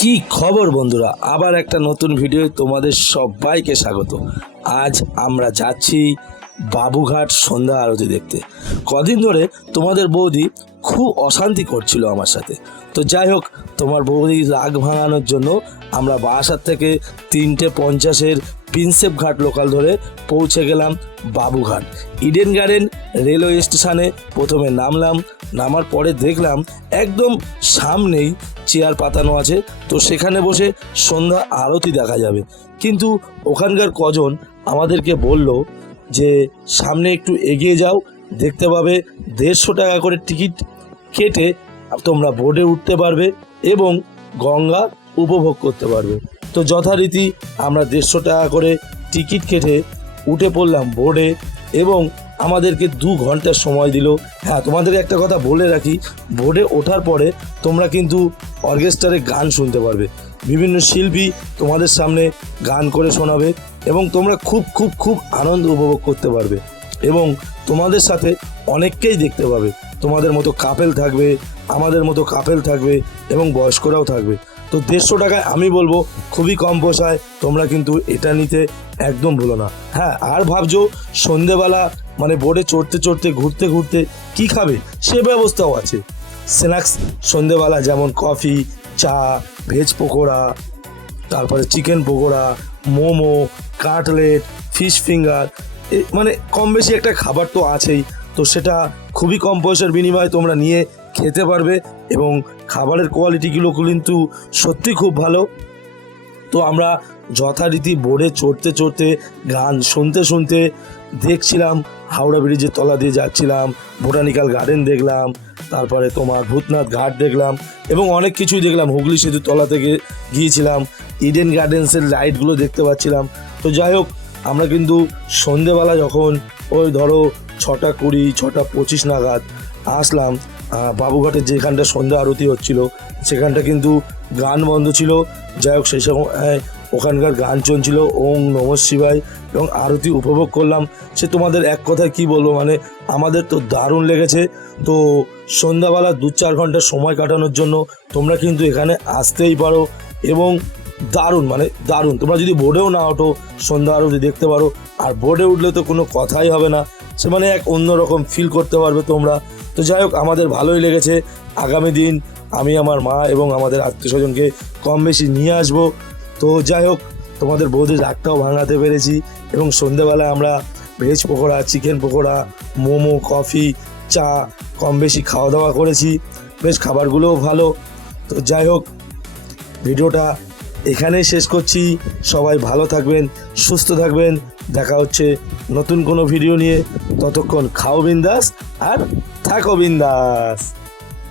কি খবর বন্ধুরা, আবার একটা নতুন ভিডিও তোমাদের সবাইকে স্বাগত। আজ আমরা যাচ্ছি বাবুঘাট সন্ধ্যা আরতি দেখতে। কদিন ধরে তোমাদের বৌদি খুব অশান্তি করছিল আমার সাথে। তো যাই হোক, তোমার বৌদি রাগ ভাঙানোর জন্য আমরা বারাসাত থেকে 3:50 প্রিন্সেপ ঘাট লোকাল ধরে পৌঁছে গেলাম বাবুঘাট। ইডেন গার্ডেন রেলওয়ে স্টেশনে প্রথমে নামার পরে দেখলাম একদম সামনেই চেয়ার পাতানো আছে, তো সেখানে বসে সন্ধ্যা আরতি দেখা যাবে। কিন্তু ওখানকার কজন আমাদেরকে বলল যে সামনে একটু এগিয়ে যাও, দেখতে পাবে 150 টাকা করে টিকিট কেটে তোমরা বোর্ডে উঠতে পারবে এবং গঙ্গা উপভোগ করতে পারবে। তো যথারীতি আমরা 150 টাকা করে টিকিট কেটে উঠে পড়লাম বোর্ডে এবং আমাদেরকে 2 ঘন্টার সময় দিল। হ্যাঁ, তোমাদেরকে একটা কথা বলে রাখি, বোর্ডে ওঠার পরে তোমরা কিন্তু অর্কেস্ট্রারে গান শুনতে পারবে। বিভিন্ন শিল্পী তোমাদের সামনে গান করে শোনাবে এবং তোমরা খুব খুব খুব আনন্দ উপভোগ করতে পারবে এবং তোমাদের সাথে অনেককেই দেখতে পাবে। তোমাদের মতো কাপেল থাকবে, আমাদের মতো কাপেল থাকবে এবং বয়স্করাও থাকবে। তো 150 টাকায় আমি বলবো খুবই কম পয়সায়, তোমরা কিন্তু এটা নিতে একদম ভুলো না। হ্যাঁ, আর ভাবছো সন্ধেবেলা মানে বোর্ডে চড়তে ঘুরতে ঘুরতে কি খাবে, সে ব্যবস্থাও আছে। স্ন্যাক্স সন্ধেবেলা যেমন কফি, চা, ভেজ পকোড়া, তারপরে chicken pakora, momo, cutlet, fish finger, মানে কম বেশি একটা খাবার তো আছেই। তো সেটা খুবই কম পয়সার বিনিময়ে তোমরা নিয়ে খেতে পারবে এবং খাবারের কোয়ালিটিগুলো কিন্তু সত্যি খুব ভালো। তো আমরা যথারীতি বোর্ডে চড়তে গান শুনতে দেখছিলাম, হাওড়া ব্রিজের তলা দিয়ে যাচ্ছিলাম, বোটানিক্যাল গার্ডেন দেখলাম, তারপরে তোমার ভূতনাথ ঘাট দেখলাম এবং অনেক কিছুই দেখলাম। হুগলি সেতু তলা থেকে গিয়েছিলাম, ইডেন গার্ডেন্সের লাইটগুলো দেখতে পাচ্ছিলাম। তো যাই হোক, আমরা কিন্তু সন্ধেবেলা যখন ওই ধরো 6:20, 6:25 নাগাদ আসলাম বাবুঘাটের যেখানটা সন্ধ্যা আরতি হচ্ছিল সেখানটা কিন্তু গান বন্ধ ছিল। যাই হোক, সেই সময় ওখানকার গান চলছিল, ওম নমঃ শিবায়, এবং আরতি উপভোগ করলাম। সে তোমাদের এক কথায় কি বলবো, মানে আমাদের তো দারুণ লেগেছে। তো সন্ধ্যাবেলা 2-4 ঘন্টা সময় কাটানোর জন্য তোমরা কিন্তু এখানে আসতেই পারো এবং দারুণ মানে দারুণ। তোমরা যদি বোর্ডেও না ওঠো, সন্ধ্যা আরতি দেখতে পারো। আর বোর্ডে উঠলে তো কোনো কথাই হবে না, সে মানে এক অন্যরকম ফিল করতে পারবে তোমরা। তো যাই হোক, আমাদের ভালোই লেগেছে। আগামী দিন আমি আমার মা এবং আমাদের আত্মীয় স্বজনকে কম বেশি নিয়ে আসবো। তো যাই হোক, তোমাদের বৌদির রাগটাও ভাঙাতে পেরেছি এবং সন্ধ্যেবেলায় আমরা veg pakora, chicken pakora, momo, coffee, চা কম বেশি খাওয়া দাওয়া করেছি। বেশ খাবারগুলোও ভালো। তো যাই হোক, ভিডিওটা এখানেই শেষ করছি। সবাই ভালো থাকবেন, সুস্থ থাকবেন। দেখা হচ্ছে নতুন কোনো ভিডিও নিয়ে। ততক্ষণ খাও বিন্দাস আর থাকো বিন্দাস।